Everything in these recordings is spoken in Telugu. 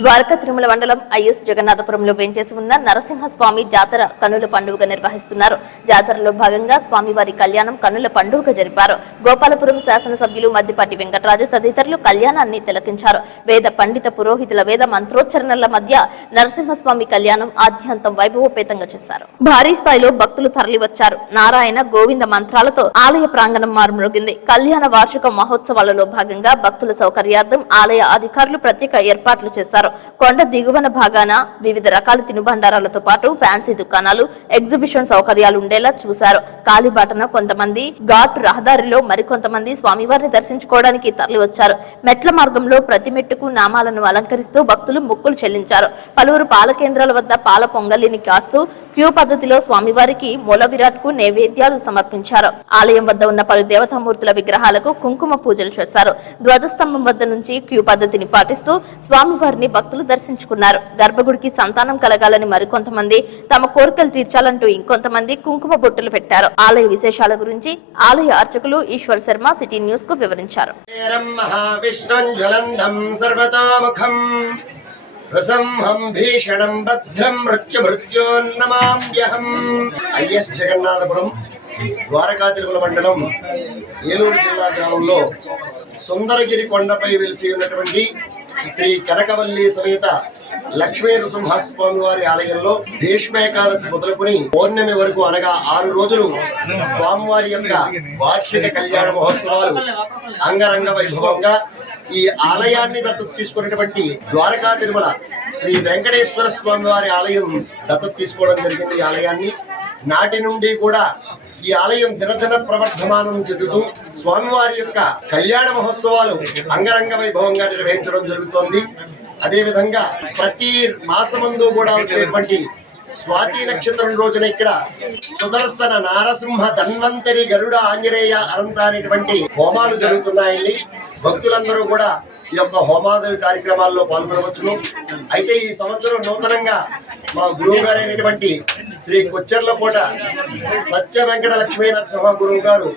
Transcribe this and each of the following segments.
ద్వారకా తిరుమల మండలం ఐఎస్ జగన్నాథపురంలో వేంచేసి ఉన్న నరసింహస్వామి జాతర కనుల పండుగ నిర్వహిస్తున్నారు. జాతరలో భాగంగా స్వామివారి కళ్యాణం కనుల పండుగ జరిపారు. గోపాలపురం శాసనసభ్యులు మద్దిపాటి వెంకటరాజు తదితరులు కళ్యాణాన్ని తిలకించారు. వేద పండిత పురోహితుల వేద మంత్రోచ్చరణల మధ్య నరసింహస్వామి కళ్యాణం ఆద్యంతం వైభవోపేతంగా చేశారు. భారీ స్థాయిలో భక్తులు తరలివచ్చారు. నారాయణ గోవింద మంత్రాలతో ఆలయ ప్రాంగణం మారుమ్రోగింది. కళ్యాణ వార్షిక మహోత్సవాలలో భాగంగా భక్తుల సౌకర్యార్థం ఆలయ అధికారులు ప్రత్యేక ఏర్పాట్లు చేశారు. కొండ దిగువన భాగాన వివిధ రకాల తినుబండారాలతో పాటు ఫ్యాన్సీ దుకాణాలు ఎగ్జిబిషన్ సౌకర్యాలు ఉండేలా చూశారు. కాలిబాటన కొంతమంది ఘాట్ రహదారిలో మరికొంతమంది స్వామివారిని దర్శించుకోవడానికి తరలివచ్చారు. మెట్ల మార్గంలో ప్రతి మెట్టుకు నామాలను అలంకరిస్తూ భక్తులు మొక్కులు చెల్లించారు. పలువురు పాల కేంద్రాల వద్ద పాల పొంగలిని కాస్తూ క్యూ పద్ధతిలో స్వామివారికి మూల విరాట్కు నైవేద్యాలు సమర్పించారు. ఆలయం వద్ద ఉన్న పలు దేవతామూర్తుల విగ్రహాలకు కుంకుమ పూజలు చేశారు. ధ్వజస్తంభం వద్ద నుంచి క్యూ పద్ధతిని పాటిస్తూ స్వామివారిని భక్తులు దర్శించుకున్నారు. గర్భగుడికి సంతానం కలగాలని మరికొంతమంది తమ కోరికలు తీర్చాలంటూ ఇంకొంతమంది కుంకుమ బొట్టులు పెట్టారు. ఆలయ విశేషాల గురించి ఆలయ అర్చకులు ఈశ్వర్ శర్మ సిటీ న్యూస్కు వివరించారు. ప్రసంహం భీషణం భద్రం మృత్యు మృత్యుమృత్యోన్నమామ్యహం ఐఎస్ జగన్నాథపురం ద్వారకా తిరుమల మండలం ఏలూరు జిల్లా గ్రామంలో సుందరగిరి కొండపై వెలిసి ఉన్నటువంటి శ్రీ కనకవల్లి సమేత లక్ష్మీ నృసింహస్వామి వారి ఆలయంలో భీష్మేకాదశి మొదలుకుని పౌర్ణమి వరకు అనగా ఆరు రోజులు స్వామివారి యొక్క వార్షిక కళ్యాణ మహోత్సవాలు అంగరంగ వైభవంగా ఈ ఆలయాన్ని దత్తత తీసుకున్నటువంటి ద్వారకా తిరుమల శ్రీ వెంకటేశ్వర స్వామి వారి ఆలయం దత్తత తీసుకోవడం జరిగింది ఈ ఆలయాన్ని. నాటి నుండి కూడా ఈ ఆలయం దినదిన ప్రవర్ధమానం చెందుతూ స్వామివారి యొక్క కళ్యాణ మహోత్సవాలు అంగరంగ వైభవంగా నిర్వహించడం జరుగుతోంది. అదేవిధంగా ప్రతి మాసమందు కూడా వచ్చేటువంటి స్వాతి నక్షత్రం రోజున ఇక్కడ సుదర్శన నారసింహ ధన్వంతరి గరుడ ఆంజనేయ అనంత అనేటువంటి హోమాలు జరుగుతున్నాయండి. భక్తులందరూ కూడా ఈ యొక్క హోమాదుల కార్యక్రమాల్లో పాల్గొనవచ్చును. అయితే ఈ సంవత్సరం నూతనంగా మా గురువు గారైనటువంటి శ్రీ కొచ్చెర్లకోట సత్య వెంకట లక్ష్మీ నరసింహ గురువు గారు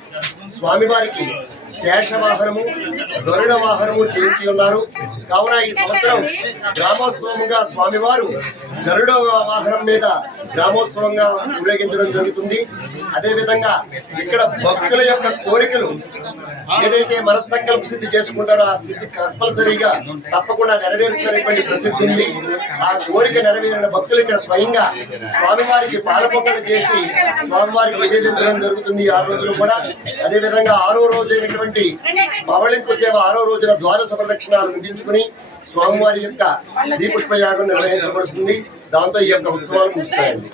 స్వామివారికి శేషవాహనము గరుడ వాహనము చేయించి ఉన్నారు. కావున ఈ సంవత్సరం గ్రామోత్సవంగా స్వామివారు గరుడ వాహనం మీద గ్రామోత్సవంగా ఊరేగించడం జరుగుతుంది. అదేవిధంగా ఇక్కడ భక్తుల యొక్క కోరికలు ఏదైతే మనస్సంకల్ప సిద్ధి చేసుకుంటారో ఆ సిద్ధి కంపల్సరీగా తప్పకుండా నెరవేరుతున్నటువంటి ప్రసిద్ధి ఉంది. ఆ కోరిక నెరవేరిన భక్తులు ఇక్కడ స్వయంగా స్వామివారికి పాలపొక్కలు చేసి స్వామివారికి నివేదించడం జరుగుతుంది ఆ రోజులు కూడా. అదే విధంగా ఆరో రోజు అయినటువంటి పవళింపు సేవ ఆరో రోజున ద్వాదశ ప్రదక్షిణాలు ముగించుకుని స్వామివారి యొక్క శ్రీపుష్పయాగం నిర్వహించబడుతుంది. దాంతో ఈ యొక్క ఉత్సవాలు ముగిస్తాయండి.